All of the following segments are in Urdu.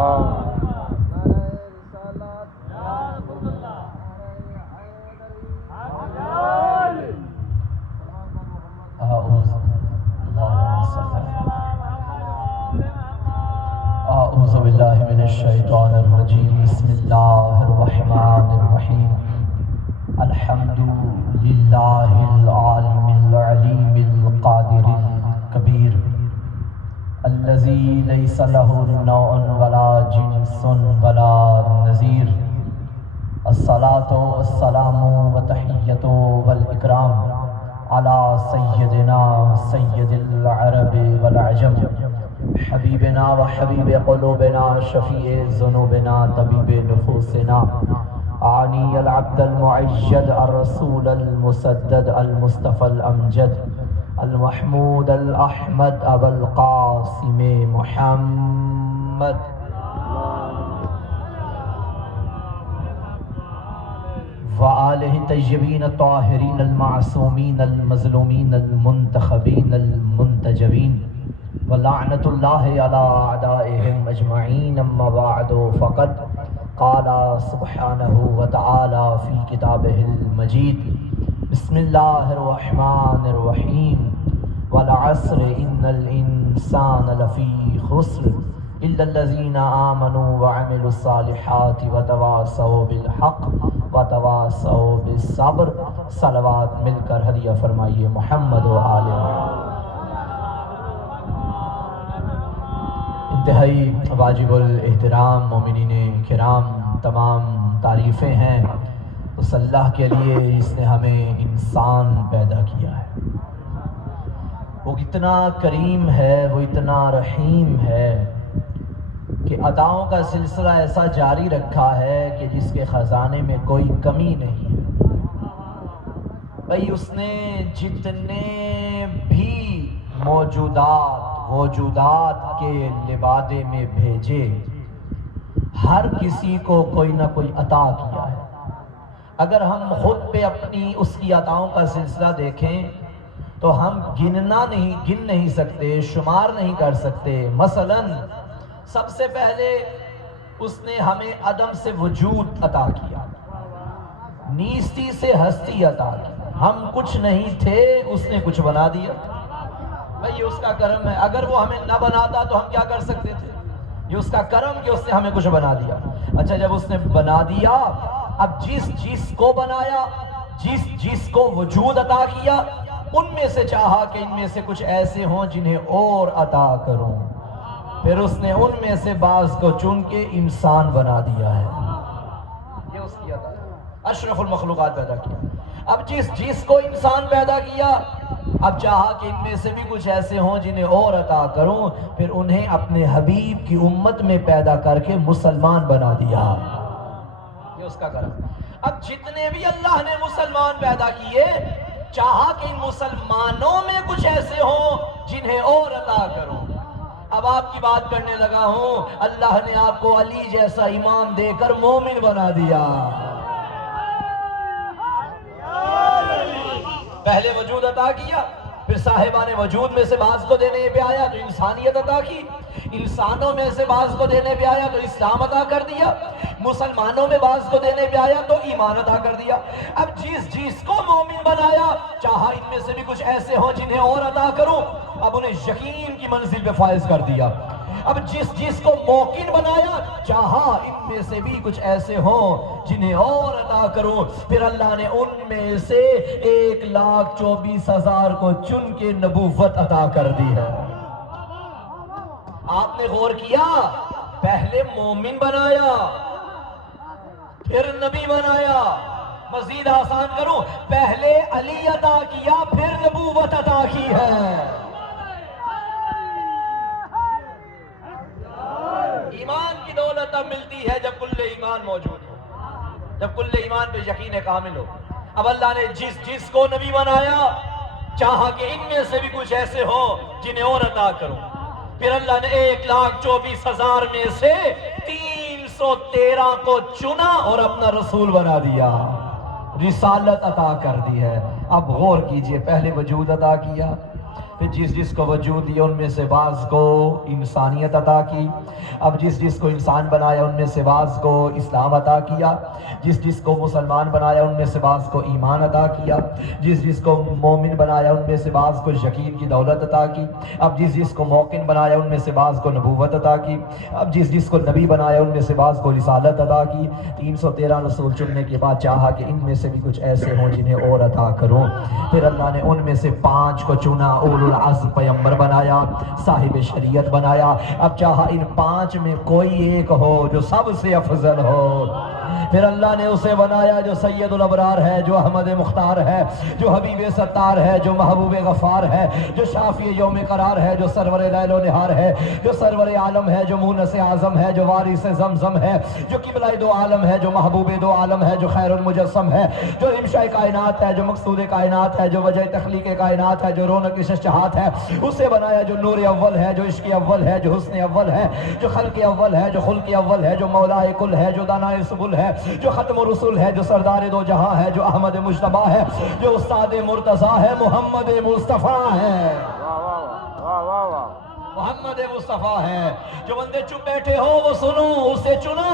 اعوذ باللہ من الشیطان الرجیم بسم اللہ الرحمن الرحیم الحمد للہ العالم العلیم القادر الکبیر الذی لیس له نوع ولا جنس ولا نظیر الصلاة والسلام والتحیۃ والاکرام علی سیدنا سید العرب والعجم حبیبنا و حبیب قلوبنا شفیع ذنوبنا طبیب نفوسنا عانی العبد المعجد الرسول المسدد المصطفى الامجد المحمود الاحمد ابا القاسم محمد وآلہ الطیبین الطاہرین المعصومین المظلومین المنتخبین المنتجبین ولعنت اللہ علی اعدائہم اجمعین اما بعد فقد قال سبحانہ وتعالی فی کتابہ المجید بسم اللہ الرحمن الرحیم والعصر ان الانسان لفی خسر الا الذین آمنوا وعملوا الصالحات وتواصوا بالحق وتواصوا بالصبر صلوات مل کر ہدیہ فرمائیے محمد و آل محمد۔ انتہائی واجب الاحترام مومنین کرام، تمام تعریفیں ہیں اس اللہ کے لیے جس نے ہمیں انسان پیدا کیا ہے۔ وہ اتنا کریم ہے، وہ اتنا رحیم ہے کہ عطاؤں کا سلسلہ ایسا جاری رکھا ہے کہ جس کے خزانے میں کوئی کمی نہیں ہے۔ بھئی اس نے جتنے بھی موجودات کے لبادے میں بھیجے، ہر کسی کو کوئی نہ کوئی عطا کیا ہے۔ اگر ہم خود پہ اپنی اس کی عطاؤں کا سلسلہ دیکھیں تو ہم گن نہیں سکتے، شمار نہیں کر سکتے۔ مثلاً سب سے پہلے اس نے ہمیں عدم سے وجود عطا کیا، نیستی سے ہستی عطا کی۔ ہم کچھ نہیں تھے، اس نے کچھ بنا دیا۔ بھئی یہ اس کا کرم ہے۔ اگر وہ ہمیں نہ بناتا تو ہم کیا کر سکتے تھے؟ یہ اس کا کرم کہ اس نے ہمیں کچھ بنا دیا۔ اچھا جب اس نے بنا دیا، اب جس کو بنایا، جس کو وجود عطا کیا، ان میں سے چاہا کہ ان میں سے کچھ ایسے ہوں جنہیں اور عطا کروں، پھر اس نے ان میں سے بعض کو چن کے انسان بنا دیا ہے۔ یہ اس کی عطا ہے۔ اشرف المخلوقات پیدا کیا۔ اب جس کو انسان پیدا کیا، اب چاہا کہ ان میں سے بھی کچھ ایسے ہوں جنہیں اور عطا کروں، پھر انہیں اپنے حبیب کی امت میں پیدا کر کے مسلمان بنا دیا۔ یہ اس کا کرم۔ اب جتنے بھی اللہ نے مسلمان پیدا کیے، چاہا کہ ان مسلمانوں میں کچھ ایسے ہوں جنہیں اور عطا کروں۔ اب آپ کی بات کرنے لگا ہوں، اللہ نے آپ کو علی جیسا امام دے کر مومن بنا دیا۔ پہلے وجود عطا کیا، پھر صاحبان وجود میں سے بعض کو دینے پہ آیا تو انسانیت عطا کی، انسانوں میں سے بعض کو دینے پہ آیا تو اسلام عطا کر دیا، مسلمانوں میں بعض کو دینے پہ آیا تو ایمان عطا کر دیا۔ اب جس کو مومن بنایا، چاہا ان میں سے بھی کچھ ایسے ہوں جنہیں اور عطا کروں، اب انہیں یقین کی منزل پہ فائز کر دیا۔ اب جس کو موقن بنایا، چاہا ان میں سے بھی کچھ ایسے ہوں جنہیں اور عطا کروں، پھر اللہ نے ان میں سے 1,24,000 کو چن کے نبوت عطا کر دی ہے۔ آپ نے غور کیا، پہلے مومن بنایا، پھر نبی بنایا۔ مزید آسان کروں، پہلے علی عطا کیا، پھر نبوت عطا کی ہے۔ ایمان کی دولت اب ملتی ہے جب کل ایمان موجود ہو، جب کل ایمان پہ یقین کامل ہو۔ اب اللہ نے جس کو نبی بنایا، چاہا کہ ان میں سے بھی کچھ ایسے ہوں جنہیں اور عطا کروں، پھر اللہ نے 1,24,000 میں سے 313 کو چنا اور اپنا رسول بنا دیا، رسالت عطا کر دی ہے۔ اب غور کیجئے، پہلے وجود عطا کیا، پھر جس جس کو وجود دیا ان میں سے بعض کو انسانیت عطا کی، اب جس جس کو انسان بنایا ان میں سے بعض کو اسلام عطا کیا، جس جس کو مسلمان بنایا ان میں سے بعض کو ایمان عطا کیا، جس جس کو مومن بنایا ان میں سے بعض کو یقین کی دولت عطا کی، اب جس جس کو موقن بنایا ان میں سے بعض کو نبوت عطا کی، اب جس جس کو نبی بنایا ان میں سے بعض کو رسالت عطا کی۔ 313 رسول چننے کے بعد چاہا کہ ان میں سے بھی کچھ ایسے ہوں جنہیں اور عطا کروں، پھر اللہ نے ان میں سے 5 کو چنا، اولو العزم پیغمبر بنایا، صاحب شریعت بنایا۔ اب چاہا ان 5 میں کوئی ایک ہو جو سب سے افضل ہو، پھر اللہ نے اسے بنایا جو سید الابرار ہے، جو احمد مختار ہے، جو حبیب ستار ہے، جو محبوب غفار ہے، جو شافی یوم قرار ہے، جو سرور لیل و نہار ہے، جو سرور عالم ہے، جو مونس اعظم ہے، جو وارث زمزم ہے، جو قبلہ دو عالم ہے، جو محبوب دو عالم ہے، جو خیر المجسم ہے، جو انشاء کائنات ہے، جو مقصود کائنات ہے، جو وجہ تخلیق کائنات ہے، جو رونق شہچہات ہے، اسے بنایا جو نور اول ہے، جو عشق اول ہے، جو حسن اول ہے، جو خلق اول ہے، جو خلق اول ہے، جو مولا کل ہے، جو دانا سبل ہے، جو ختم رسول ہے، جو سردار دو جہاں ہے، جو احمد مجتبیٰ ہے، جو استاد مرتضیٰ ہے، محمد مصطفیٰ ہے، محمد مصطفیٰ ہے۔ جو بندے چپ بیٹھے ہو وہ سنو، اسے چنا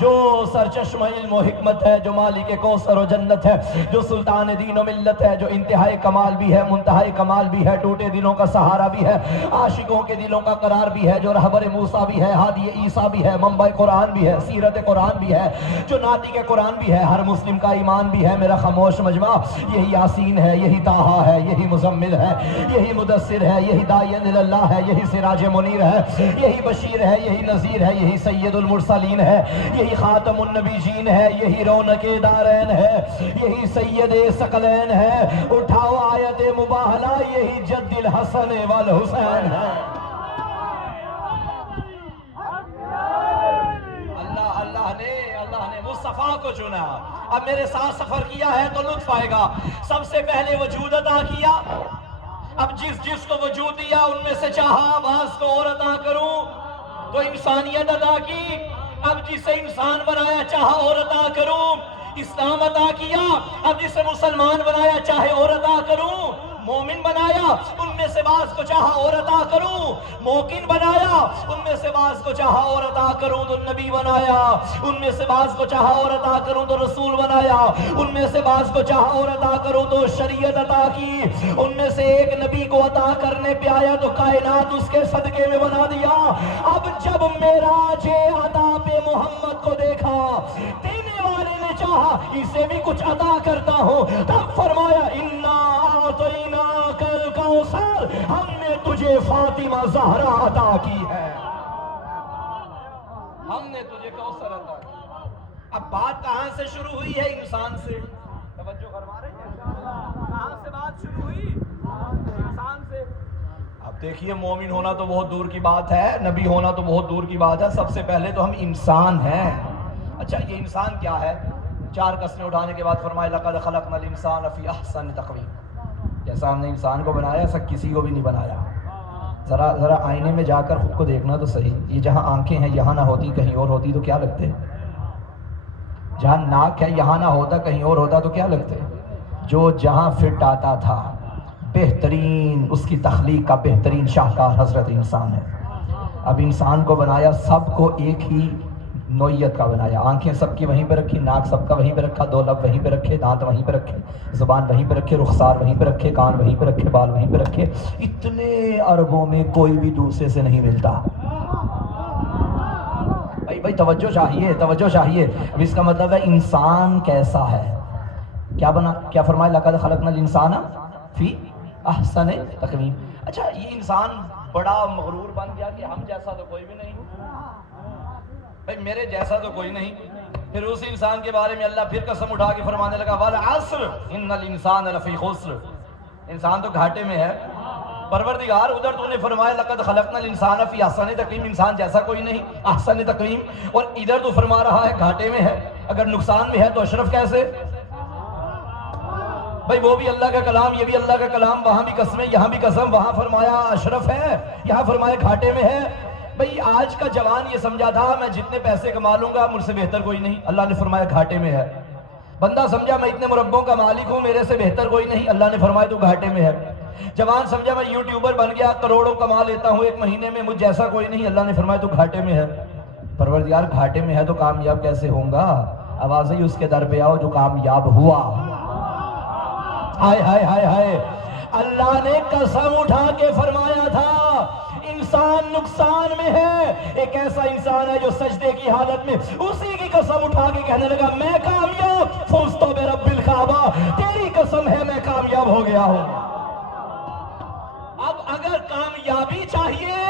جو سرچشمہ علم و حکمت ہے، جو مالک کوثر و جنت ہے، جو سلطان دین و ملت ہے، جو انتہائی کمال بھی ہے، منتہائی کمال بھی ہے، ٹوٹے دلوں کا سہارا بھی ہے، عاشقوں کے دلوں کا قرار بھی ہے، جو رہبر موسیٰ بھی ہے، ہادی عیسیٰ بھی ہے، منبع قرآن بھی ہے، سیرت قرآن بھی ہے، جو ناطق قرآن بھی ہے، ہر مسلم کا ایمان بھی ہے۔ میرا خاموش مجمع، یہی یاسین ہے، یہی طٰہٰ ہے، یہی مزمل ہے، یہی مدثر ہے، یہی داعی اللہ ہے، یہی سراج منیر ہے، یہی بشیر ہے، یہی نذیر ہے، یہی سید المرسلین ہے، یہی خاتم النبیین ہے، یہی رونق دارین ہے، یہی سید ثقلین ہے۔ اٹھاؤ آیت مباہلہ، یہی جد الحسن والحسین ہے۔ اللہ نے مصطفیٰ کو چنا۔ اب میرے ساتھ سفر کیا ہے تو لطف آئے گا۔ سب سے پہلے وجود عطا کیا، اب جس جس کو وجود دیا ان میں سے چاہا بعض کو اور عطا کروں تو انسانیت عطا کی، اب جسے انسان بنایا چاہا اور عطا کروں، اسلام عطا کیا، اب جسے مسلمان بنایا چاہے اور عطا کروں، مومن بنایا ان میں سے بعض کو چاہا اور عطا کروں، موقن بنایا ان میں سے بعض کو چاہا اور عطا کروں تو نبی بنایا، ان میں سے بعض کو چاہا اور عطا کروں تو رسول بنایا، ان میں سے بعض کو چاہا اور عطا کروں تو شریعت عطا کی، ان میں سے ایک نبی کو عطا کرنے پہ آیا تو کائنات اس کے صدقے میں بنا دیا۔ اب جب معراج عطا پہ محمد کو دیکھا، دینے والے نے چاہا اسے بھی کچھ عطا کرتا ہوں، تب فرمایا اِنَّا أَعْطَيْنَاكَ الْكَوْثَرَ، ہم نے تجھے فاطمہ زہرا عطا کی ہے، ہم نے تجھے کوثر عطا کی۔ اب بات کہاں سے شروع ہوئی ہے؟ انسان سے۔ توجہ فرما رہے ہیں؟ کہاں سے بات شروع ہوئی؟ انسان سے۔ اب دیکھیے، مومن ہونا تو بہت دور کی بات ہے، نبی ہونا تو بہت دور کی بات ہے، سب سے پہلے تو ہم انسان ہیں۔ اچھا، یہ انسان کیا ہے؟ 4 قسمیں اٹھانے کے بعد فرمایا لَقَدْ خَلَقْنَا الْإِنسَانَ فِي أَحْسَنِ تَقْوِيمٍ۔ جیسا ہم نے انسان کو بنایا ایسا کسی کو بھی نہیں بنایا۔ ذرا آئینے میں جا کر خود کو دیکھنا تو صحیح، یہ جہاں آنکھیں ہیں یہاں نہ ہوتی کہیں اور ہوتی تو کیا لگتے؟ جہاں ناک ہے یہاں نہ ہوتا کہیں اور ہوتا تو کیا لگتے؟ جو جہاں فٹ آتا تھا، بہترین اس کی تخلیق کا بہترین شاہکار حضرت انسان ہے۔ اب انسان کو بنایا، سب کو ایک ہی نوعیت کا بنایا، آنکھیں سب کی وہیں پہ رکھی، ناک سب کا وہیں پہ رکھا، 2 لب وہیں پہ رکھے، دانت وہیں پہ رکھے، زبان وہیں پہ رکھے، رخسار وہیں پہ رکھے، کان وہیں پہ رکھے، بال وہیں پہ رکھے۔ اتنے عربوں میں کوئی بھی دوسرے سے نہیں ملتا۔ بھائی توجہ چاہیے، توجہ چاہیے۔ اب اس کا مطلب ہے انسان کیسا ہے، کیا فرمایا لَقَدْ خَلَقْنَا الْإِنسَانَ فِي أَحْسَنِ تَقْوِيمٍ۔ اچھا، یہ انسان بڑا مغرور بن گیا کہ ہم جیسا تو کوئی بھی نہیں، بھائی میرے جیسا تو کوئی نہیں۔ پھر اس انسان کے بارے میں اللہ پھر قسم اٹھا کے فرمانے لگا وَالْعَصْرِ إِنَّ الْإِنسَانَ لَفِي خُسْرٍ، انسان تو گھاٹے میں ہے۔ پروردگار، ادھر تو نے فرمایا لَقَدْ خَلَقْنَا الْإِنسَانَ فِي أَحْسَنِ تَقْوِيمٍ، انسان جیسا کوئی نہیں، احسن تقویم، اور ادھر تو فرما رہا ہے گھاٹے میں ہے۔ اگر نقصان میں ہے تو اشرف کیسے؟ بھائی وہ بھی اللہ کا کلام، یہ بھی اللہ کا کلام، وہاں بھی قسمیں یہاں بھی قسم، وہاں فرمایا اشرف ہے، یہاں فرمایا گھاٹے میں ہے۔ بھئی آج کا جوان یہ سمجھا تھا میں جتنے پیسے کما لوں گا مجھ سے بہتر کوئی نہیں، اللہ نے فرمایا گھاٹے میں ہے۔ بندہ سمجھا میں اتنے مربوں کا مالک ہوں، میرے سے بہتر کوئی نہیں، اللہ نے فرمایا تو گھاٹے میں ہے۔ جوان سمجھا میں یوٹیوبر بن گیا، کروڑوں کما لیتا ہوں ایک مہینے میں، مجھ جیسا کوئی نہیں۔ اللہ نے فرمایا تو گھاٹے میں ہے۔ پروردگار گھاٹے میں ہے تو کامیاب کیسے ہوں گا؟ آواز ہی اس کے در پہ آؤ جو کامیاب ہوا۔ ہائے ہائے ہائے ہائے، اللہ نے قسم اٹھا کے فرمایا تھا انسان نقصان میں ہے۔ ایک ایسا انسان ہے جو سجدے کی حالت میں اسی کی قسم اٹھا کے کہنے لگا میں کامیاب، فزت برب الکعبہ، تیری قسم ہے میں کامیاب ہو گیا ہوں۔ اب اگر کامیابی چاہیے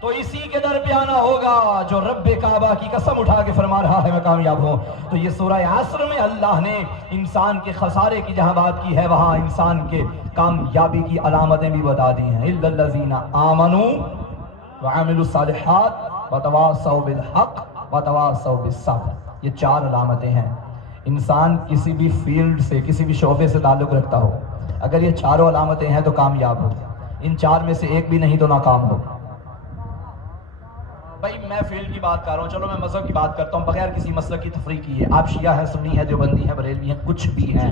تو اسی کے در پہ آنا ہوگا جو رب کعبہ کی قسم اٹھا کے فرما رہا ہے میں کامیاب ہوں۔ تو یہ سورہ عصر میں اللہ نے انسان کے خسارے کی جہاں بات کی ہے، وہاں انسان کے کامیابی کی علامتیں بھی بتا دی ہیں۔ الا الذین آمنوا وعملوا الصالحات وتواصوا بالحق وتواصوا بالصبر، یہ 4 علامتیں ہیں۔ انسان کسی بھی فیلڈ سے، کسی بھی شعبے سے تعلق رکھتا ہو، اگر یہ 4 علامتیں ہیں تو کامیاب ہو، ان 4 میں سے ایک بھی نہیں تو ناکام ہو۔ بھائی میں فیلڈ کی بات کر رہا ہوں، چلو میں مذہب کی بات کرتا ہوں بغیر کسی مسلک کی تفریق کیے۔ آپ شیعہ ہیں، سنی ہیں، دیوبندی ہیں، بریلوی ہیں، کچھ بھی ہیں،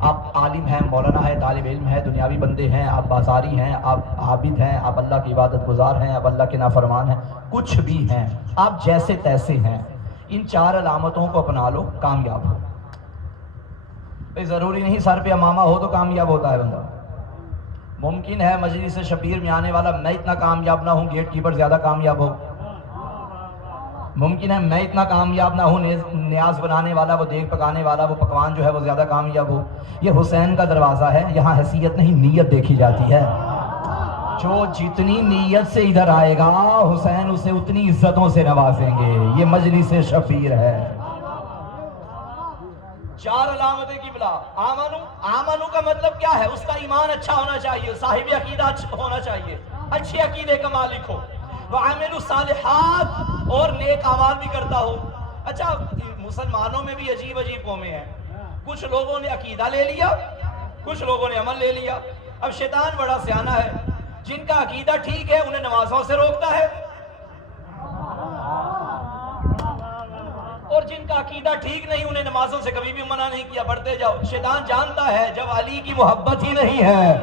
آپ عالم ہیں، مولانا ہیں، طالب علم ہیں، دنیاوی بندے ہیں، آپ بازاری ہیں، آپ عابد ہیں، آپ اللہ کی عبادت گزار ہیں، آپ اللہ کے نافرمان ہیں، کچھ بھی ہیں، آپ جیسے تیسے ہیں، ان 4 علامتوں کو اپنا لو، کامیاب ہو۔ بھائی ضروری نہیں سر پہ امامہ ہو تو کامیاب ہوتا ہے بندہ۔ ممکن ہے مجلس شبیر میں آنے والا میں اتنا کامیاب نہ ہوں، گیٹ کیپر زیادہ کامیاب ہو۔ ممکن ہے میں اتنا کامیاب نہ ہوں، نیاز بنانے والا، وہ دیگ پکانے والا، وہ پکوان جو ہے وہ زیادہ کامیاب ہو۔ یہ حسین کا دروازہ ہے، یہاں حیثیت نہیں نیت دیکھی جاتی ہے۔ جو جتنی نیت سے ادھر آئے گا حسین اسے اتنی عزتوں سے نوازیں گے۔ یہ مجلس شبیر ہے۔ 4 علامتیں کی بلا۔ آمنو کا مطلب کیا ہے؟ اس کا ایمان اچھا ہونا چاہیے، صاحب عقیدہ ہونا چاہیے، اچھے عقیدے کا مالک ہو۔ وعملوا الصالحات، اور نیک اعمال بھی کرتا ہو۔ اچھا مسلمانوں میں بھی عجیب عجیب قومیں ہیں، کچھ لوگوں نے عقیدہ لے لیا، کچھ لوگوں نے عمل لے لیا۔ اب شیطان بڑا سیانہ ہے، جن کا عقیدہ ٹھیک ہے انہیں نمازوں سے روکتا ہے، اور جن کا عقیدہ ٹھیک نہیں انہیں نمازوں سے کبھی بھی منع نہیں کیا، پڑھتے جاؤ۔ شیطان جانتا ہے جب علی کی محبت ہی نہیں ہے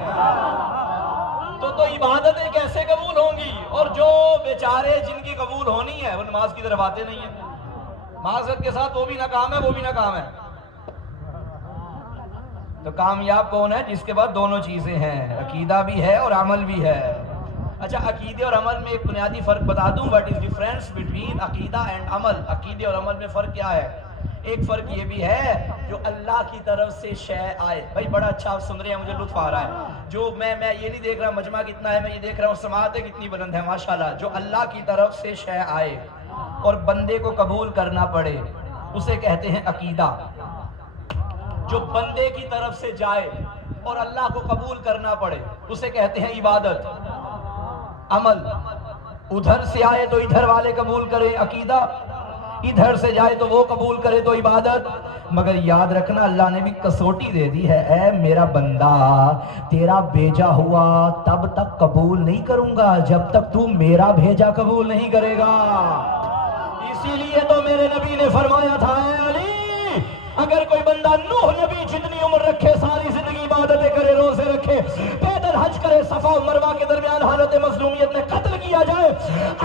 تو عبادتیں کیسے قبول ہوں گی، اور جو بیچارے جن کی قبول ہونی ہے وہ نماز کی طرف آتے نہیں ہیں، معذرت کے ساتھ وہ بھی ناکام ہے، وہ بھی ناکام ہے۔ تو کامیاب کون ہے؟ جس کے بعد دونوں چیزیں ہیں، عقیدہ بھی ہے اور عمل بھی ہے۔ اچھا عقیدے اور عمل میں ایک بنیادی فرق بتا دوں، واٹ از ڈفرینس بٹوین عقیدہ اینڈ عمل۔ عقیدے اور عمل میں فرق کیا ہے؟ ایک فرق یہ بھی ہے جو اللہ کی طرف سے شے آئے۔ بھائی بڑا اچھا آپ سن رہے ہیں، مجھے لطف آ رہا ہے۔ جو میں یہ نہیں دیکھ رہا مجمع کتنا ہے، میں یہ دیکھ رہا ہوں سماعتیں کتنی بلند ہے، ماشاءاللہ۔ جو اللہ کی طرف سے شے آئے اور بندے کو قبول کرنا پڑے اسے کہتے ہیں عقیدہ۔ جو بندے کی طرف سے جائے اور اللہ کو قبول کرنا پڑے اسے کہتے ہیں عبادت۔ عمل ادھر سے آئے تو ادھر والے قبول کرے عقیدہ، ادھر سے جائے تو وہ قبول کرے تو عبادت۔ مگر یاد رکھنا اللہ نے بھی کسوٹی دے دی ہے، اے میرا بندہ تیرا بھیجا ہوا تب تک قبول نہیں کروں گا جب تک تو میرا بھیجا قبول نہیں کرے گا۔ اسی لیے تو میرے نبی نے فرمایا تھا اے علی، اگر کوئی بندہ نوح نبی جتنی عمر رکھے، ساری زندگی عبادتیں کرے، روزے رکھے، پیدل حج کرے، صفا و مروہ کے درمیان حالت مظلومیت میں قتل کیا جائے،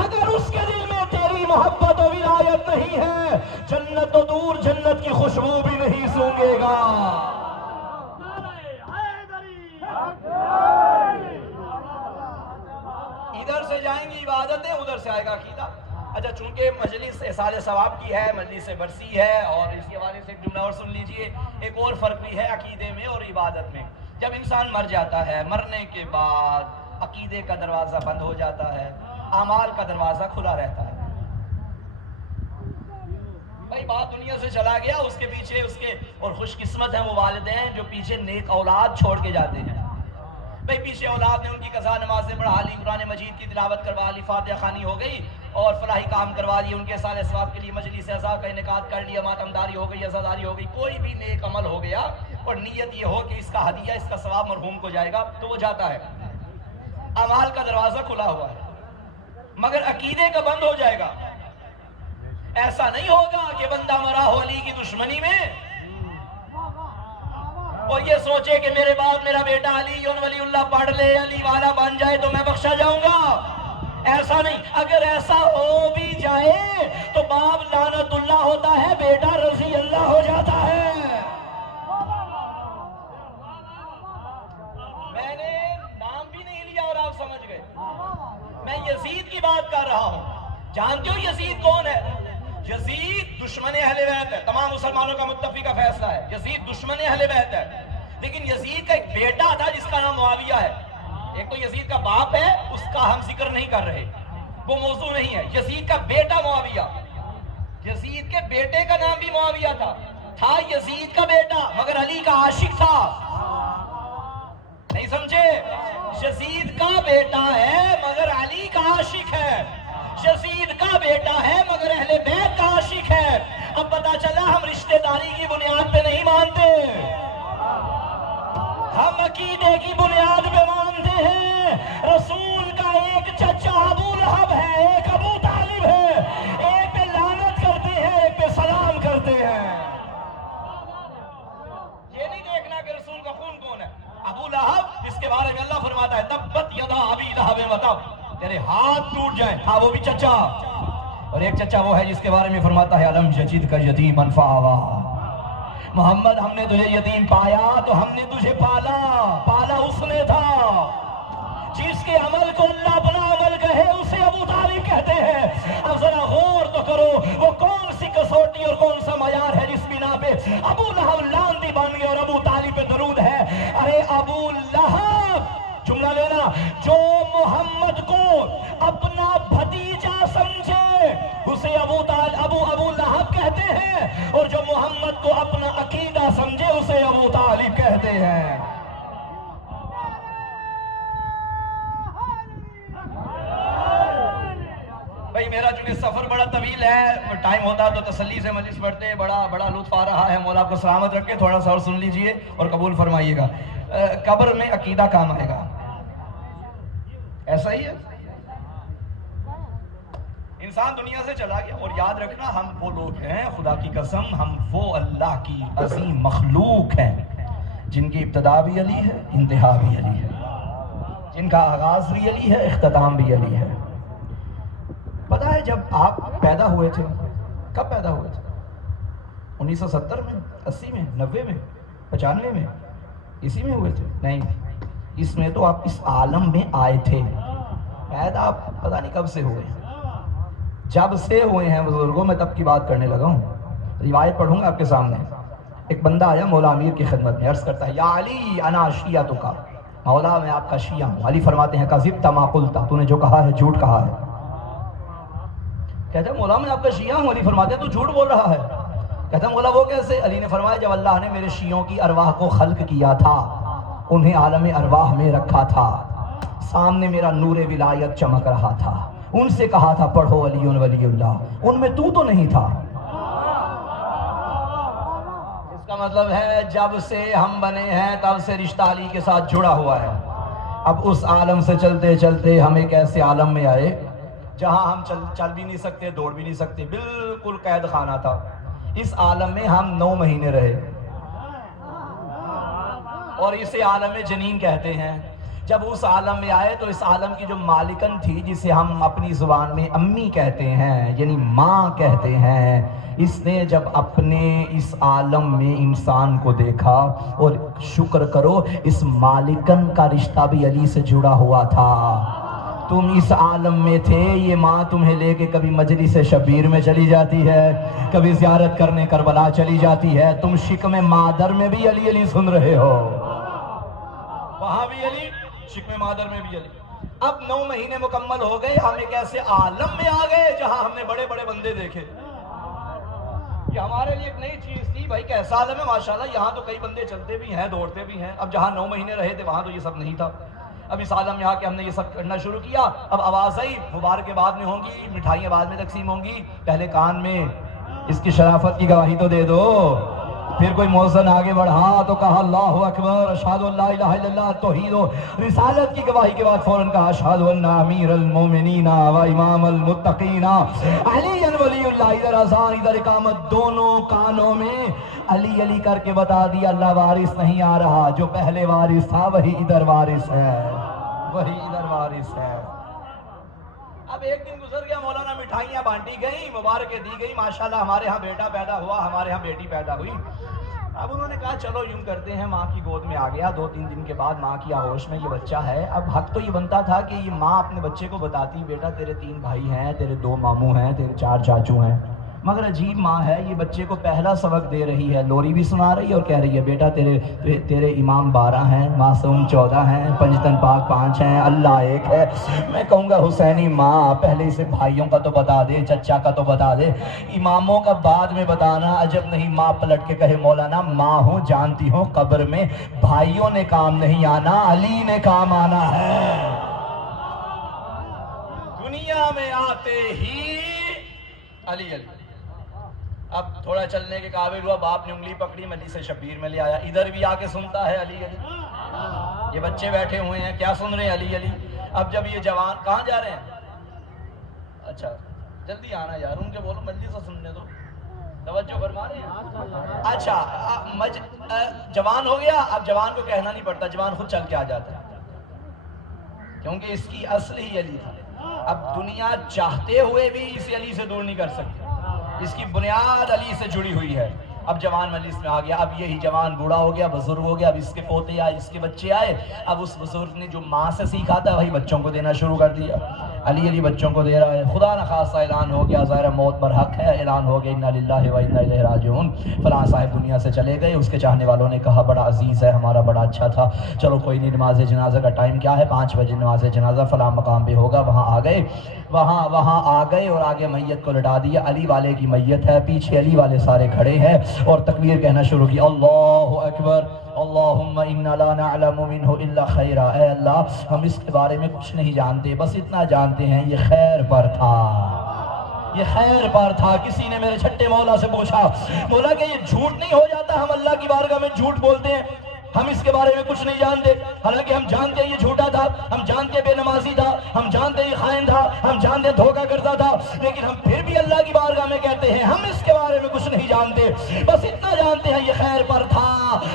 اگر اس کے دل میں تیری محبت و ولایت نہیں ہے، جنت تو دور جنت کی خوشبو بھی نہیں سونگے گا۔ ادھر سے جائیں گی عبادتیں، ادھر سے آئے گا عقیدہ۔ اچھا چونکہ مجلس احسال ثواب کی ہے، مجلس برسی ہے، اور اس کے حوالے سے ایک جملہ اور سن لیجئے، ایک اور فرق بھی ہے عقیدے میں اور عبادت میں۔ جب انسان مر جاتا ہے، مرنے کے بعد عقیدے کا دروازہ بند ہو جاتا ہے، اعمال کا دروازہ کھلا رہتا ہے۔ بھائی بات دنیا سے چلا گیا، اس کے پیچھے اس کے اور خوش قسمت ہیں وہ والدین جو پیچھے نیک اولاد چھوڑ کے جاتے ہیں۔ بھئی پیچھے اولاد نے ان کی قضا نمازیں پڑھا لی، قرآن مجید کی تلاوت کروا لی، فاتحہ خوانی ہو گئی اور فلاحی کام کروا لیے، ان کے سال ثواب کے لیے مجلس عزا کا انعقاد کر لیا، ماتمداری ہو گئی، عزاداری ہو گئی، کوئی بھی نیک عمل ہو گیا اور نیت یہ ہو کہ اس کا ہدیہ، اس کا ثواب مرحوم کو جائے گا تو وہ جاتا ہے، اعمال کا دروازہ کھلا ہوا ہے۔ مگر عقیدے کا بند ہو جائے گا، ایسا نہیں ہوگا کہ بندہ مرا ہو علی کی دشمنی میں اور یہ سوچے کہ میرے بعد میرا بیٹا علی ولی اللہ پڑھ لے، علی والا بن جائے تو میں بخشا جاؤں گا. ایسا نہیں. اگر ایسا ہو بھی جائے تو باپ لعنت اللہ ہوتا ہے، بیٹا رضی اللہ ہو جاتا ہے. میں نے نام بھی نہیں لیا اور آپ سمجھ گئے. میں یزید کی بات کر رہا ہوں. جانتے ہو یزید کون ہے؟ یزید دشمن اہل بیت ہے. تمام مسلمانوں کا متفقہ فیصلہ ہے یزید دشمن اہل بیت ہے. لیکن یزید کا ایک بیٹا تھا جس کا نام معاویہ ہے. ایک تو یزید کا باپ ہے، اس کا ہم ذکر نہیں کر رہے، وہ موضوع نہیں ہے. یزید کا بیٹا معاویہ، یزید کے بیٹے کا نام بھی معاویہ تھا یزید کا بیٹا، مگر علی کا عاشق تھا. نہیں سمجھے؟ یزید کا بیٹا ہے مگر علی کا عاشق ہے. یزید کا بیٹا ہے مگر اہل بیت کا عاشق ہے. اب پتا چلا ہم رشتہ داری کی بنیاد پہ نہیں مانتے، ہم عقیدے کی بنیاد پہ مانتے ہیں. رسول کا ایک چچا ابو لہب ہے، ایک ابو طالب ہے. ایک پہ لعنت کرتے ہیں، ایک پہ سلام کرتے ہیں. یہ نہیں دیکھنا کہ رسول کا خون کون ہے. ابو لہب جس کے بارے میں اللہ فرماتا ہے تبت یدا ابی لہب وتب، تیرے ہاتھ ٹوٹ جائیں، تھا وہ بھی چچا. اور ایک چچا وہ ہے جس کے بارے میں فرماتا ہے الم یجدک یتیما فآویٰ، محمد ہم نے تجھے یتیم پایا تو ہم نے تجھے پالا اس نے تھا. جس کے عمل کو اللہ اپنا عمل کہے اسے ابو طالب کہتے ہیں. اب ذرا غور تو کرو وہ کون سی کسوٹی اور کون سا معیار ہے جس بنا پہ ابو لہب لاندی بن گئے اور ابو طالب پہ درود ہے. ارے ابو لہب جملہ لینا، جو محمد کو اپنا بھتیجا سمجھے اسے ابو لہب کہتے ہیں، اور جو محمد کو اپنا عقیدہ سمجھے اسے ابو طالب کہتے ہیں. بھئی میرا چونکہ سفر بڑا طویل ہے، ٹائم ہوتا تو تسلی سے مجلس پڑھتے، بڑا لطف آ رہا ہے. مولا آپ کو سلامت رکھے. تھوڑا سا اور سن لیجئے اور قبول فرمائیے گا. قبر میں عقیدہ کام آئے گا، ایسا ہی ہے. انسان دنیا سے چلا گیا اور یاد رکھنا ہم وہ لوگ ہیں، خدا کی قسم ہم وہ اللہ کی عظیم مخلوق ہیں جن کی ابتدا بھی علی ہے، انتہا بھی علی ہے، جن کا آغاز بھی علی ہے، اختتام بھی علی ہے. پتہ ہے جب آپ پیدا ہوئے تھے، کب پیدا ہوئے تھے؟ 1970 میں، 80 میں، 90 میں، 95 میں، اسی میں ہوئے تھے؟ نہیں، اس میں تو آپ اس عالم میں آئے تھے. پیدا آپ پتہ نہیں کب سے ہوئے، جب سے ہوئے ہیں بزرگوں. میں تب کی بات کرنے لگا ہوں. روایت پڑھوں گا آپ کے سامنے. ایک بندہ آیا مولا امیر کی خدمت میں، عرض کرتا ہے یا علی انا شیعتک، مولا میں آپ کا شیعہ ہوں. علی فرماتے ہیں کذبت ما قلت، تو نے جو کہا ہے جھوٹ کہا ہے. کہتا ہے مولا میں آپ کا شیعہ ہوں. علی فرماتے ہیں تو جھوٹ بول رہا ہے. کہتا ہے مولا وہ کیسے؟ علی نے فرمایا جب اللہ نے میرے شیعوں کی ارواح کو خلق کیا تھا، انہیں عالم ارواح میں رکھا تھا، سامنے میرا نور ولایت چمک رہا تھا، ان سے کہا تھا پڑھو علی ولی اللہ، ان میں تو نہیں تھا. اس کا مطلب ہے جب سے ہم بنے ہیں تب سے رشتہ علی کے ساتھ جڑا ہوا ہے. اب اس عالم سے چلتے چلتے ہم ایک ایسے عالم میں آئے جہاں ہم چل بھی نہیں سکتے، دوڑ بھی نہیں سکتے، بالکل قید خانہ تھا. اس عالم میں ہم 9 مہینے رہے اور اسے عالم جنین کہتے ہیں. جب اس عالم میں آئے تو اس عالم کی جو مالکن تھی جسے ہم اپنی زبان میں امی کہتے ہیں یعنی ماں کہتے ہیں، اس نے جب اپنے اس عالم میں انسان کو دیکھا، اور شکر کرو اس مالکن کا رشتہ بھی علی سے جڑا ہوا تھا. تم اس عالم میں تھے، یہ ماں تمہیں لے کے کبھی مجلس شبیر میں چلی جاتی ہے، کبھی زیارت کرنے کربلا چلی جاتی ہے. تم شکم مادر میں بھی علی علی سن رہے ہو، وہاں بھی علی، شکم مادر میں بھی علی. اب 9 مہینے مکمل ہو گئے، ہم ایک ایسے عالم میں آ گئے جہاں ہم نے بڑے بڑے بندے دیکھے. یہ ہمارے لیے ایک نئی چیز تھی. بھائی کیسا عالم ہے ماشاءاللہ، یہاں تو کئی بندے چلتے بھی ہیں، دوڑتے بھی ہیں. اب جہاں 9 مہینے رہے تھے وہاں تو یہ سب نہیں تھا. اب اس عالم میں آ کے ہم نے یہ سب کرنا شروع کیا. اب آواز آئی مبارک بعد میں ہوں گی، مٹھائیاں بعد میں تقسیم ہوں گی، پہلے کان میں اس کی شرافت کی گواہی تو دے دو. پھر کوئی مؤذن آگے بڑھا تو کہا اللہ اکبر، اشہد ان لا الہ الا اللہ، توحید و رسالت کی گواہی کے بعد فوراً کہا اشہد ان امیر المومنین و امام المتقین علی ولی اللہ، ادھر اذان ادھر اقامت، دونوں کانوں میں علی علی کر کے بتا دیا اللہ وارث نہیں آ رہا، جو پہلے وارث تھا وہی ادھر وارث ہے، وہی ادھر وارث ہے۔ اب ایک دن گزر گیا، مولانا مٹھائیاں بانٹی گئیں، مبارکیں دی گئی، ماشاءاللہ ہمارے ہاں بیٹا پیدا ہوا، ہمارے ہاں بیٹی پیدا ہوئی۔ اب انہوں نے کہا چلو یوں کرتے ہیں، ماں کی گود میں آ گیا، 2-3 دن کے بعد ماں کی آغوش میں یہ بچہ ہے۔ اب حق تو یہ بنتا تھا کہ یہ ماں اپنے بچے کو بتاتی بیٹا تیرے 3 بھائی ہیں، تیرے 2 ماموں ہیں، تیرے 4 چاچو ہیں، مگر عجیب ماں ہے، یہ بچے کو پہلا سبق دے رہی ہے، لوری بھی سنا رہی ہے اور کہہ رہی ہے بیٹا تیرے امام 12 ہیں، معصوم 14 ہیں، پنجتن پاک 5 ہیں، اللہ ایک ہے۔ میں کہوں گا حسینی ماں پہلے اسے بھائیوں کا تو بتا دے، چچا کا تو بتا دے، اماموں کا بعد میں بتانا عجب نہیں۔ ماں پلٹ کے کہے مولانا ماں ہوں جانتی ہوں، قبر میں بھائیوں نے کام نہیں آنا، علی نے کام آنا ہے۔ دنیا میں آتے ہی علی علی۔ اب تھوڑا چلنے کے قابل ہوا، باپ نے انگلی پکڑی، مجلس سے شبیر میں لے آیا، ادھر بھی آ کے سنتا ہے علی علی، یہ بچے بیٹھے ہوئے ہیں کیا سن رہے ہیں علی علی۔ اب جب یہ جوان کہاں جا رہے ہیں، اچھا جلدی آنا یار، ان کے بولو مجلس سے سننے دو، توجہ فرما رہے ہیں۔ اچھا جوان ہو گیا، اب جوان کو کہنا نہیں پڑتا، جوان خود چل کے آ جاتا ہے، کیونکہ اس کی اصل ہی علی تھا۔ اب دنیا چاہتے ہوئے بھی اس علی سے دور نہیں کر سکتی، اس کی بنیاد علی سے جڑی ہوئی ہے۔ اب جوان مجلس میں آ گیا، اب یہی جوان بوڑھا ہو گیا، بزرگ ہو گیا، اب اس کے پوتے آئے، اس کے بچے آئے، اب اس بزرگ نے جو ماں سے سیکھا تھا وہی بچوں کو دینا شروع کر دیا، علی علی بچوں کو دے رہا ہے۔ خدا نخواستہ اعلان ہو گیا، ظاہر موت برحق ہے، اعلان ہو گیا انا للہ و انا الیہ راجعون، فلاں صاحب دنیا سے چلے گئے۔ اس کے چاہنے والوں نے کہا بڑا عزیز ہے ہمارا، بڑا اچھا تھا، چلو کوئی نہیں، نماز جنازہ کا ٹائم کیا ہے، 5 بجے نماز جنازہ فلاں مقام پہ ہوگا، وہاں آ گئے، وہاں آ گئے اور آگے میت کو لٹا دیا، علی والے کی میت ہے، پیچھے علی والے سارے کھڑے ہیں اور تکبیر کہنا شروع کی، اللہ اکبر، اللہم انا لا نعلم منہ الا خیرا، اے اللہ ہم اس کے بارے میں کچھ نہیں جانتے، بس اتنا جانتے ہیں یہ خیر پر تھا، یہ خیر پر تھا۔ کسی نے میرے چھٹے مولا سے پوچھا، مولا کہ یہ جھوٹ نہیں ہو جاتا، ہم اللہ کی بارگاہ میں جھوٹ بولتے ہیں، ہم اس کے بارے میں کچھ نہیں جانتے، حالانکہ ہم جانتے ہیں یہ جھوٹا تھا، ہم جانتے ہیں بے نمازی تھا، ہم جانتے ہیں یہ خائن تھا، ہم جانتے ہیں دھوکہ کرتا تھا، لیکن ہم پھر بھی اللہ کی بارگاہ میں کہتے ہیں ہم اس کے بارے میں کچھ نہیں جانتے، بس اتنا جانتے ہیں یہ خیر پر تھا۔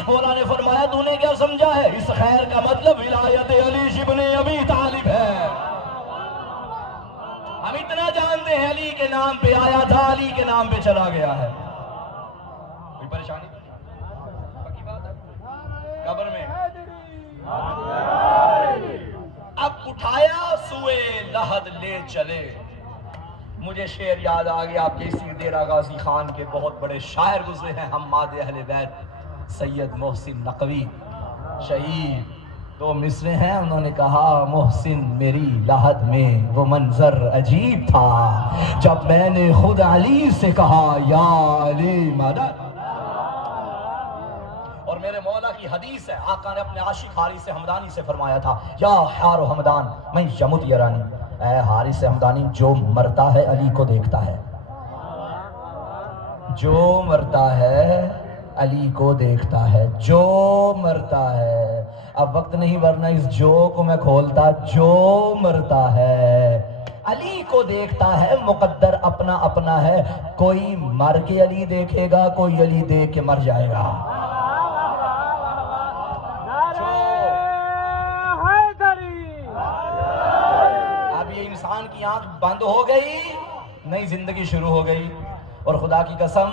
مولا نے فرمایا تو نے کیا سمجھا ہے، اس خیر کا مطلب ولایت علی ابن ابی طالب ہے، ہم اتنا جانتے ہیں علی کے نام پہ آیا تھا، علی کے نام پہ چلا گیا ہے۔ کوئی پریشانی پکی بات ہے، قبر میں اب اٹھایا سوئے لحد لے چلے۔ مجھے شعر یاد آ گیا، آپ کے ڈیرہ غازی خان کے بہت بڑے شاعر گزرے ہیں، حماد اہل بیت سید محسن نقوی شہید، 2 مصرے ہیں، انہوں نے کہا محسن میری لحد میں وہ منظر عجیب تھا جب میں نے خود علی سے کہا یا علی مدد، اور میرے مولا کی حدیث ہے، آقا نے اپنے عاشق حارث حمدانی سے فرمایا تھا یا حار حمدان میں یمت یرانی، اے حارث حمدانی جو مرتا ہے علی کو دیکھتا ہے، جو مرتا ہے علی کو دیکھتا ہے، جو مرتا ہے، اب وقت نہیں ورنہ اس جو کو میں کھولتا، جو مرتا ہے علی کو دیکھتا ہے، مقدر اپنا اپنا ہے، کوئی مر کے علی دیکھے گا، کوئی علی دیکھ کے مر جائے گا۔ اب یہ انسان کی آنکھ بند ہو گئی، نئی زندگی شروع ہو گئی، اور خدا کی قسم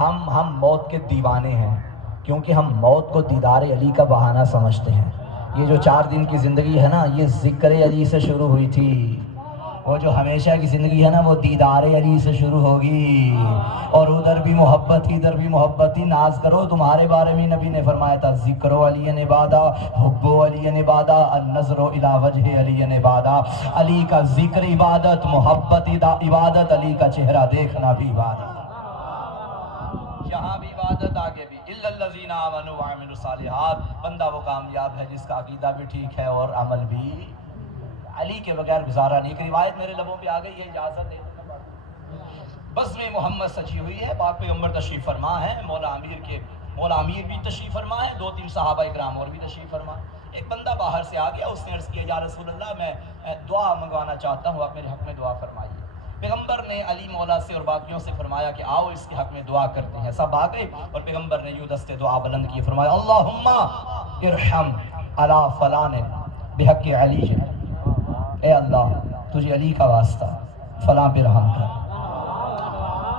ہم موت کے دیوانے ہیں، کیونکہ ہم موت کو دیدار علی کا بہانہ سمجھتے ہیں۔ یہ جو 4 دن کی زندگی ہے نا، یہ ذکر علی سے شروع ہوئی تھی، وہ جو ہمیشہ کی زندگی ہے نا وہ دیدار علی سے شروع ہوگی، اور ادھر بھی محبت ہی ادھر بھی محبت ہی، ناز کرو، تمہارے بارے میں نبی نے فرمایا تھا ذکر علی عبادہ، حب علی عبادہ، النظر الی وجہ علی عبادہ، علی کا ذکر عبادت، محبت عبادت، علی کا چہرہ دیکھنا بھی عبادت، یہاں بھی عبادت آگے بھی، الا الذین آمنوا وعملوا الصالحات، بندہ وہ کامیاب ہے جس کا عقیدہ بھی ٹھیک ہے اور عمل بھی، علی کے بغیر گزارا نہیں۔ ایک روایت میرے لبوں پہ آ گئی ہے، اجازت ہے، بس میں محمد سجی ہوئی ہے، پاک پیغمبر تشریف فرما ہے، مولا امیر کے مولا امیر بھی تشریف فرما ہے، 2-3 صحابہ اکرام اور بھی تشریف فرما ہے۔ ایک بندہ باہر سے آ گیا، اس نے عرض کیا یا رسول اللہ میں دعا منگوانا چاہتا ہوں، آپ میرے حق میں دعا فرمائیے۔ پیغمبر نے علی مولا سے اور باقیوں سے فرمایا کہ آؤ اس کے حق میں دعا کرتے ہیں۔ سب آ گئے اور پیغمبر نے یوں دستے دعا بلند کی، فرمایا اللہم ارحم علی فلان بحق علی، اے اللہ تجھے علی کا واسطہ فلاں پہ رحم کر۔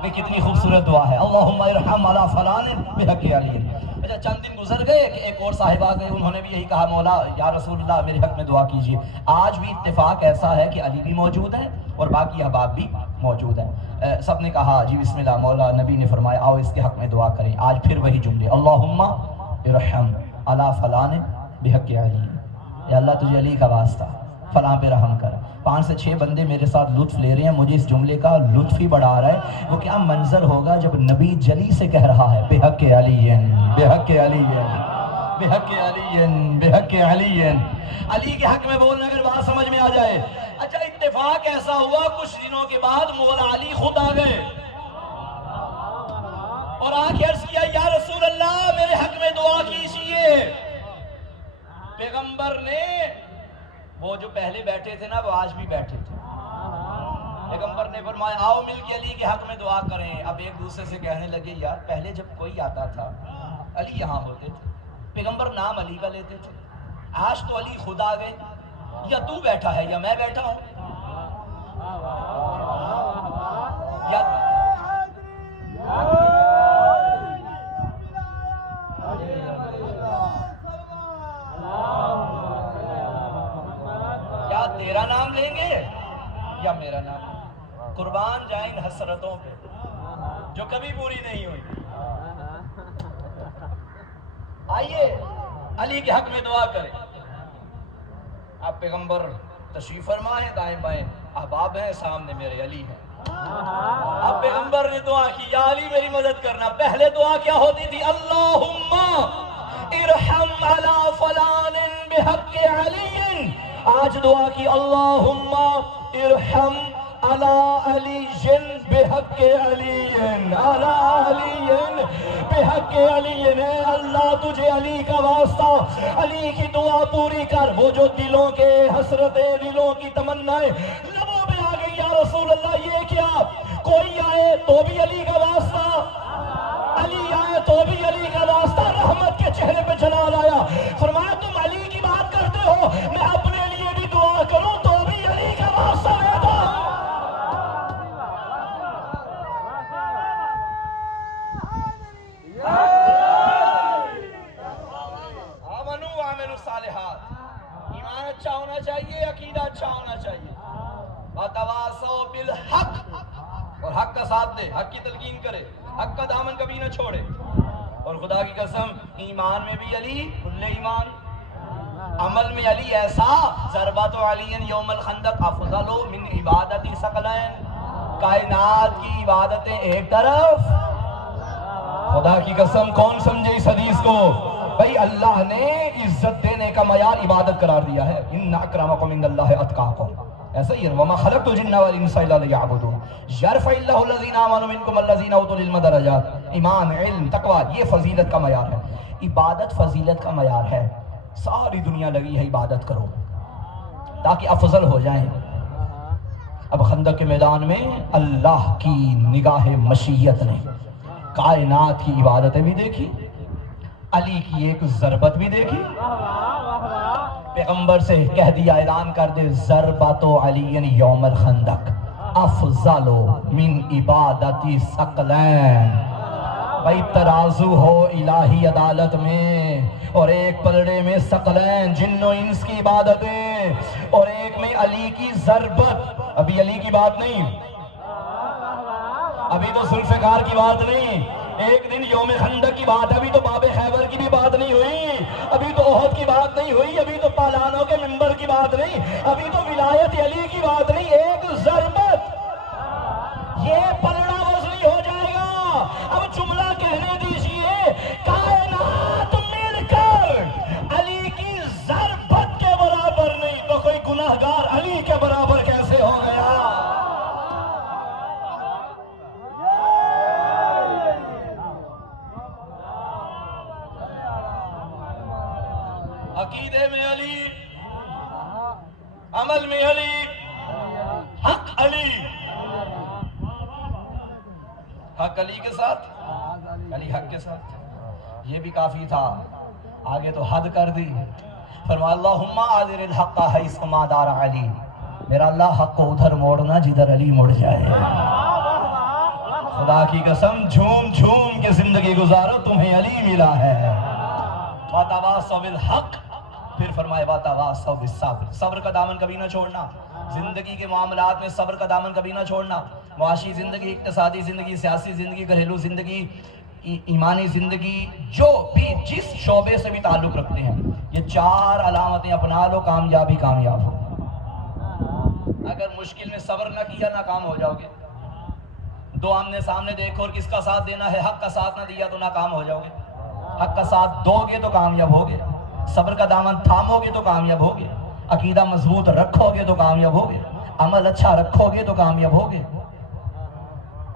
یہ کتنی خوبصورت دعا ہے، اللہم ارحم علی فلان بحق علی۔ اچھا چند دن گزر گئے کہ ایک اور صاحب آ گئے، انہوں نے بھی یہی کہا مولا یا رسول اللہ میرے حق میں دعا کیجیے۔ آج بھی اتفاق ایسا ہے کہ علی بھی موجود ہے اور باقی احباب بھی موجود ہیں۔ سب نے کہا جی بسم اللہ، مولا نبی نے فرمایا آؤ اس کے حق میں دعا کریں۔ آج پھر وہی جملے، اللہم ارحم علی فلان بحق علی، اے اللہ تجھے علی کا واسطہ فلاں پہ رحم کر۔ 5 سے 6 بندے میرے ساتھ لطف لے رہے ہیں، مجھے اس جملے کا لطف ہی بڑھا رہا ہے۔ وہ کیا منظر ہوگا جب نبی جلی سے کہہ رہا ہے بحق علی بحق علی بحق علی بحق علی، علی کے حق میں بولنا اگر بات سمجھ میں آ جائے۔ اچھا اتفاق ایسا ہوا کچھ دنوں کے بعد مولا علی خود آ گئے اور آ کے عرض کیا یا رسول اللہ میرے حق میں دعا کیجیے۔ پیغمبر نے وہ جو پہلے بیٹھے تھے نا وہ آج بھی بیٹھے تھے۔ پیغمبر نے فرمایا آؤ مل کے علی کے حق میں دعا کریں۔ اب ایک دوسرے سے کہنے لگے یار پہلے جب کوئی آتا تھا علی یہاں ہوتے تھے، پیغمبر نام علی کا لیتے تھے، آج تو علی خود آ گئے، یا تو بیٹھا ہے یا میں بیٹھا ہوں، یا تیرا نام لیں گے یا میرا نام؟ قربان جائیں ان حسرتوں پہ جو کبھی پوری نہیں ہوئی۔ آئیے علی کے حق میں دعا کریں۔ آپ پیغمبر تشریف فرما ہے، دائیں بائیں احباب ہیں، سامنے میرے علی ہیں۔ اب پیغمبر نے دعا کی یا علی میری مدد کرنا۔ پہلے دعا کیا ہوتی تھی؟ اللہم ارحم علی فلان بحق علی۔ آج دعا کی اللہم ارحم علی علی بحق علی علی علی بحق علی۔ اے اللہ تجھے علی کا واسطہ علی کی دعا پوری کر۔ وہ جو دلوں کے حسرتیں، دلوں کی تمنائیں لبوں پہ آ گئی، یا رسول اللہ یہ کیا؟ کوئی آئے تو بھی علی کا واسطہ، علی آئے تو بھی علی کا واسطہ۔ رحمت کے چہرے پہ جلال آیا، فرمایا تم علی کی بات کرتے ہو، میں اپنے لیے بھی دعا کروں تو بھی علی کا واسطہ دے دو۔ ایمان اچھا ہونا چاہیے، عقیدہ اچھا ہونا چاہیے۔ وَتَوَاصَوْا بِالْحَقِّ، اور حق کا ساتھ دے، حق کی تلقین کرے، حق کا دامن کبھی نہ چھوڑے۔ اور خدا کی قسم ایمان میں بھی علی کل ایمان، عمل میں علی ایسا ضربت علی یوم الخندق افضل من عبادت ثقلین۔ کائنات کی عبادتیں ایک طرف، خدا کی قسم کون سمجھے اس حدیث کو؟ بھئی اللہ نے عزت دینے کا معیار عبادت قرار دیا ہے، ان اکرمکم عند اللہ اتقاکم، ایسا ہی ہے وما خلقت الجن والانس الا لیعبدون، یرفع اللہ الذین آمنوا منکم والذین اوتوا العلم درجات۔ ایمان، علم، تقوی یہ فضیلت کا معیار ہے، عبادت فضیلت کا معیار ہے۔ ساری دنیا لگی ہے عبادت کرو تاکہ افضل ہو جائیں۔ اب خندق کے میدان میں اللہ کی نگاہ مشیت نے کائنات کی عبادتیں بھی دیکھی، علی کی ایک ضربت بھی دیکھی۔ پیغمبر سے کہہ دیا، اعلان کر دے ضربت علی یوم الخندق افضل من عبادت ثقلین۔ بھائی ترازو ہو الہی عدالت میں، اور ایک پلڑے میں ثقلین جن و انس کی عبادتیں، اور ایک میں علی کی ضربت۔ ابھی علی کی بات نہیں، ابھی تو ذوالفقار کی بات نہیں، ایک دن یوم خندق کی بات، ابھی تو باب خیبر کی بھی بات نہیں ہوئی، ابھی تو احد کی بات نہیں ہوئی، ابھی تو پالانوں کے منبر کی بات نہیں، ابھی تو ولایت علی کی بات نہیں۔ ایک ضربت، یہ پلڑا وزنی ہو جائے گا۔ اب جملہ کہنے دیجئے، کائنات مل کر علی کی ضربت کے برابر نہیں تو کوئی گناہگار علی کے برابر کیسے ہو گیا؟ حق علی کے ساتھ، علی حق کے ساتھ، یہ بھی کافی تھا، آگے تو حد کر دی، فرمایا اللہم آذر الحق حیث ما دار علی، میرا اللہ حق کو ادھر موڑنا جدھر علی مڑ جائے۔ خدا کی قسم جھوم جھوم کے زندگی گزارو، تمہیں علی ملا ہے۔ وَتَوَاصَوْا بِالْحَقِّ، پھر فرمائے وَتَوَاصَوْا بِالصَّبْرِ، صبر کا دامن کبھی نہ چھوڑنا، زندگی کے معاملات میں صبر کا دامن کبھی نہ چھوڑنا، معاشی زندگی، اقتصادی زندگی، سیاسی زندگی، گھریلو زندگی، ایمانی زندگی، جو بھی جس شعبے سے بھی تعلق رکھتے ہیں، یہ 4 علامتیں اپنا لو، کامیابی کامیاب ہو۔ اگر مشکل میں صبر نہ کیا ناکام ہو جاؤ گے، دو آمنے سامنے دیکھو اور کس کا ساتھ دینا ہے، حق کا ساتھ نہ دیا تو ناکام ہو جاؤ گے، حق کا ساتھ دو گے تو کامیاب ہوگے، صبر کا دامن تھامو گے تو کامیاب ہوگے، عقیدہ مضبوط رکھو گے تو کامیاب ہوگے، عمل اچھا رکھو گے تو کامیاب ہوگے۔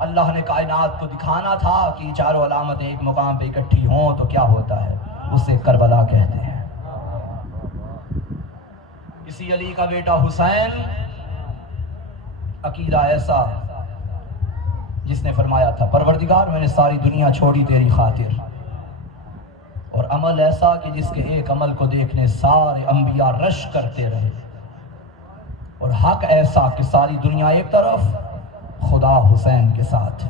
اللہ نے کائنات کو دکھانا تھا کہ 4 علامتیں ایک مقام پہ اکٹھی ہوں تو کیا ہوتا ہے، اسے کربلا کہتے ہیں۔ اسی علی کا بیٹا حسین، عقیدہ ایسا جس نے فرمایا تھا پروردگار میں نے ساری دنیا چھوڑی تیری خاطر، اور عمل ایسا کہ جس کے ایک عمل کو دیکھنے سارے انبیاء رش کرتے رہے، اور حق ایسا کہ ساری دنیا ایک طرف، خدا حسین کے ساتھ۔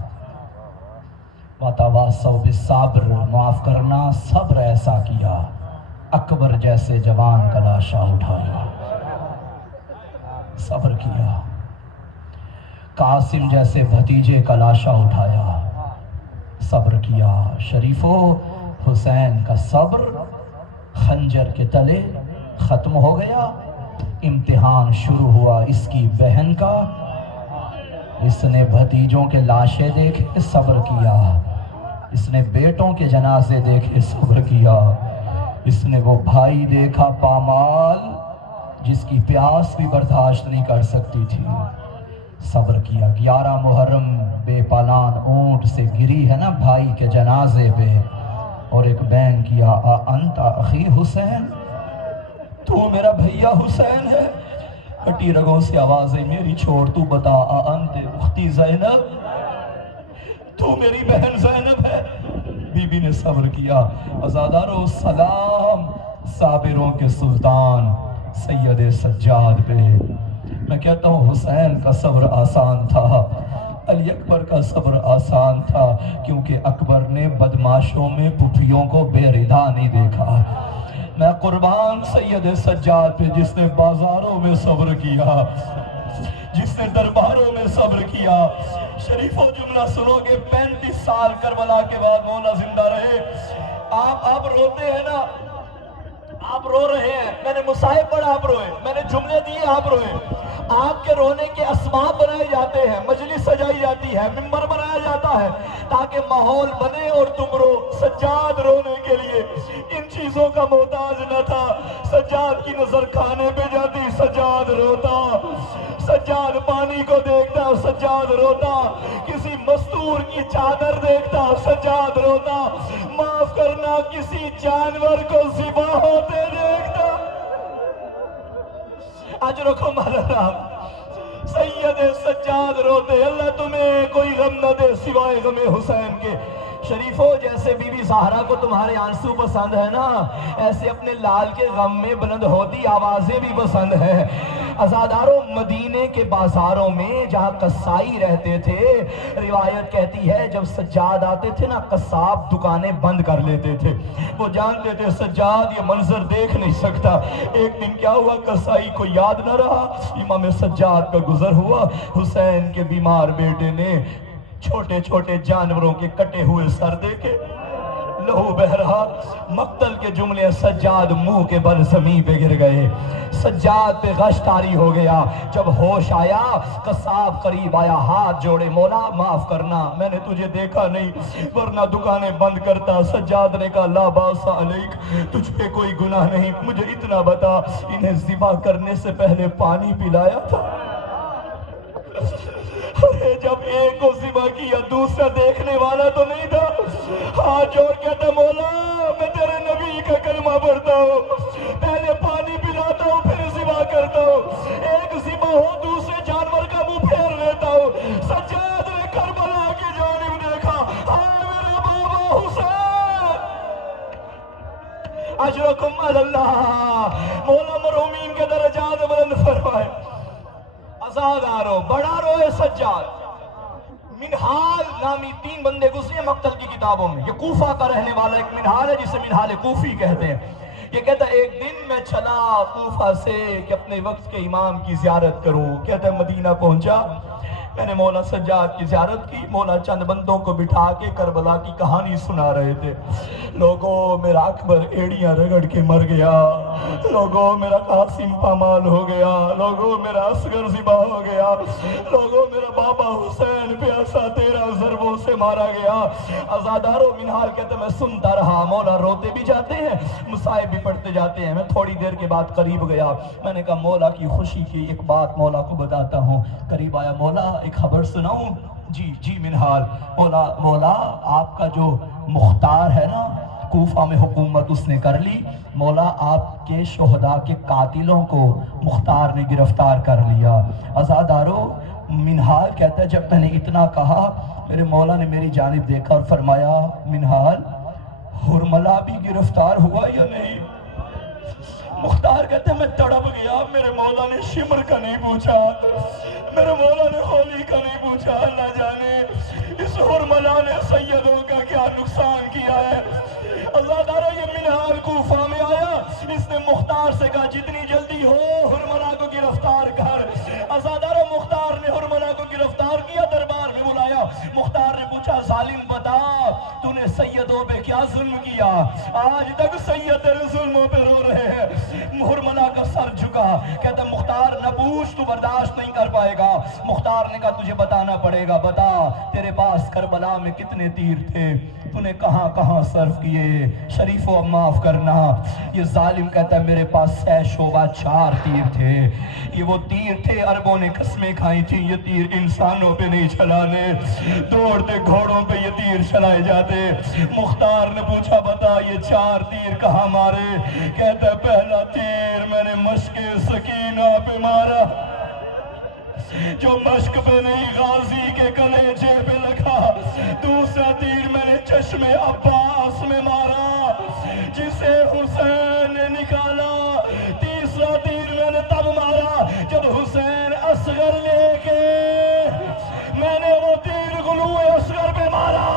وَتَوَاصَوْا بِالصَّبْرِ، معاف کرنا، صبر ایسا کیا، اکبر جیسے جوان کا لاشا اٹھایا، صبر کیا، قاسم جیسے بھتیجے کا لاشا اٹھایا، صبر کیا۔ شریفو، حسین کا صبر خنجر کے تلے ختم ہو گیا، امتحان شروع ہوا اس کی بہن کا، اس نے بھتیجوں کے لاشیں دیکھے صبر کیا، اس نے بیٹوں کے جنازے دیکھے صبر کیا، اس نے وہ بھائی دیکھا پامال جس کی پیاس بھی برداشت نہیں کر سکتی تھی، صبر کیا۔ 11 محرم بے پالان اونٹ سے گری ہے نا بھائی کے جنازے پہ، اور ایک بین کیا انت اخی حسین، تو میرا بھیا حسین ہے؟ کٹی رگوں سے آوازیں میری چھوڑ، تو بتا انت اختی زینب، تو میری بہن زینب ہے؟ بی بی نے صبر کیا۔ عزادارو، سلام صابروں کے سلطان سید سجاد پہ۔ میں کہتا ہوں حسین کا صبر آسان تھا، علی اکبر کا صبر آسان تھا، کیونکہ اکبر نے بدماشوں میں پھپھیوں کو بے ردا نہیں دیکھا۔ میں قربان سید سجاد پہ جس نے بازاروں میں صبر کیا، جس نے درباروں میں صبر کیا۔ شریفوں جملہ سنو گے، 35 سال کربلا کے بعد مولا زندہ رہے۔ آپ روتے ہیں نا، آپ رو رہے ہیں، میں نے مصائب پڑھا آپ روئے، میں نے جملے دیے آپ روئے۔ آپ کے رونے کے اسباب بنائے جاتے ہیں، مجلس سجائی جاتی ہے، منبر بنایا جاتا ہے تاکہ ماحول بنے اور تم رو۔ سجاد رونے کے لیے ان چیزوں کا محتاج نہ تھا، سجاد کی نظر کھانے پہ جاتی، سجاد روتا، سجاد پانی کو دیکھتا، سجاد روتا، کسی مستور کی چادر دیکھتا، سجاد روتا، معاف کرنا کسی جانور کو ذبح ہوتے دیکھتا۔ اجرکم اللہ، سید سجاد روتے، اللہ تمہیں کوئی غم نہ دے سوائے غم حسین کے۔ شریفوں، جیسے بی بی زہرا کو تمہارے آنسو پسند ہے نا، ایسے اپنے لال کے غم میں بلند ہوتی آوازیں بھی پسند ہیں۔ عزاداروں، مدینے کے بازاروں میں جہاں قصائی رہتے تھے، روایت کہتی ہے جب سجاد آتے تھے نا، قصاب دکانیں بند کر لیتے تھے، وہ جانتے تھے سجاد یہ منظر دیکھ نہیں سکتا۔ ایک دن کیا ہوا، قصائی کو یاد نہ رہا، امام سجاد کا گزر ہوا، حسین کے بیمار بیٹے نے چھوٹے چھوٹے جانوروں کے کٹے ہوئے سر دیکھے، لہو بہ رہا، مقتل کے جملے، سجاد منہ کے بل زمین پہ گر گئے، سجاد پہ غش طاری ہو گیا۔ جب ہوش آیا، قصاب قریب آیا، ہاتھ جوڑے، مولا معاف کرنا، میں نے تجھے دیکھا نہیں ورنہ دکانیں بند کرتا۔ سجاد نے کہا لا باس علیک، تجھ پہ کوئی گناہ نہیں، مجھے اتنا بتا انہیں ذبح کرنے سے پہلے پانی پلایا تھا؟ جب ایک کو ذبح کیا دوسرا دیکھنے والا تو نہیں تھا، ہاتھ جوڑ کہتا مولا میں تیرے نبی کا کلمہ پڑھتا ہوں، پہلے پانی پلاتا ہوں پھر ذبح کرتا ہوں، ایک ذبح ہو دوسرے جانور کا منہ پھیر لیتا ہوں۔ سجاد نے کربلا کی جانب دیکھا، سبحان اللہ، مولا مرحومین کے درجات بلند فرمائے۔ ازادارو بڑا روئے سجاد، منہال نامی 3 بندے گزرے مقتل کی کتابوں میں۔ یہ کوفہ کا رہنے والا ایک منہال ہے جسے منہال کوفی کہتے ہیں۔ یہ کہتا ہے ایک دن میں چلا کوفہ سے کہ اپنے وقت کے امام کی زیارت کروں۔ کہتا ہے مدینہ پہنچا، میں نے مولا سجاد کی زیارت کی۔ مولا چند بندوں کو بٹھا کے کربلا کی کہانی سنا رہے تھے۔ لوگوں میرا اکبر ایڑیاں رگڑ کے مر گیا، لوگوں میرا قاسم پامال ہو گیا، لوگوں میرا اصغر ذبح ہو گیا، لوگوں میرا بابا حسین پیاسا 13 ضربوں سے مارا گیا۔ ازادارو منہال کہتے میں سنتا رہا، مولا روتے بھی جاتے ہیں، مصائب بھی پڑھتے جاتے ہیں۔ میں تھوڑی دیر کے بعد قریب گیا، میں نے کہا مولا کی خوشی کی ایک بات مولا کو بتاتا ہوں۔ قریب آیا، مولا ایک خبر سناؤں؟ جی منہال، مولا آپ کا جو مختار ہے نا کوفہ میں حکومت اس نے کر لی، مولا آپ کے شہداء کے قاتلوں کو مختار نے گرفتار کر لیا۔ ازادارو منہال کہتا ہے جب میں نے اتنا کہا میرے مولا نے میری جانب دیکھا اور فرمایا منہال ہرملہ بھی گرفتار ہوا یا نہیں؟ مختار کہتے ہیں میں تڑپ گیا، میرے مولا نے شمر کا نہیں پوچھا، میرے مولا نے ہولی کا نہیں پوچھا۔ اللہ جانے اس ہرملہ نے سیدوں کا کیا نقصان کیا ہے۔ اللہ تعالیٰ یہ منہال کوفہ میں آیا، اس نے مختار سے کہا جتنی جلدی ہو ہرملہ کو گرفتار کر۔ ازادارہ مختار نے ہرملہ کو گرفتار کیا، دربار میں بلایا۔ مختار نے پوچھا ظالم بتا تو نے سیدوں پہ کیا ظلم کیا؟ آج تک سید تیرے ظلموں پہ رو رہے ہیں۔ ہرملہ کا سر جھکا، کہتا مختار نہ پوچھ تو برداشت نہیں کر پائے گا۔ مختار نے کہا تجھے بتانا پڑے گا، بتا تیرے پاس کربلا میں کتنے تیر تھے، تو نے کہاں کہاں صرف کیے؟ شریفو اب معاف کرنا۔ یہ ظالم کہتا ہے میرے پاس 100 شعبہ 4 تیر تھے، یہ وہ تیر تھے عربوں نے قسمیں کھائی تھی یہ تیر انسانوں پہ نہیں چلانے، دوڑتے گھوڑوں پہ یہ تیر چلائے جاتے۔ مختار نے پوچھا بتا یہ 4 تیر کہاں مارے؟ کہتا ہے پہلا تیر میں نے مشک سکینہ پہ مارا، جو مشک پہ نہیں غازی کے کلیجے پہ لگا۔ دوسرا تیر میں نے چشم عباس میں مارا جسے حسین نے نکالا۔ تیسرا تیر میں نے تب مارا جب حسین اصغر لے کے میں نے وہ تیر غلوع اصغر پہ مارا۔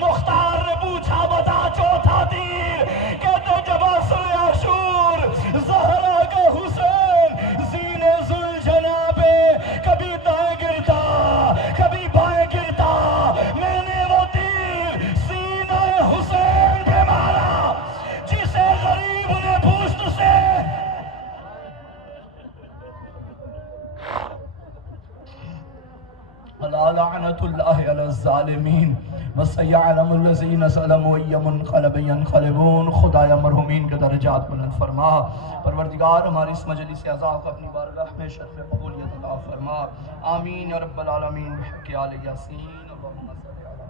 مختار نے پوچھا بتا چوتھا تیر؟ کہتے جب عصر عاشور زہرا کا حسین زینے ذوالجنا پہ کبھی دائیں گرتا کبھی بائیں گرتا، میں نے وہ تیر سینہ حسین پہ مارا جسے غریب نے پوشت سے الا لعنت اللہ علی الظالمین وسیعلم الذین ظلموا ای منقلب ینقلبون۔ خدایا مرحومین کے درجات بلند فرما، پروردگار ہماری اس مجلس عزا کو اپنی بارگاہ میں شرف قبولیت عطا فرما، آمین یا رب العالمین بحق آل یاسین۔ اللہم صل علی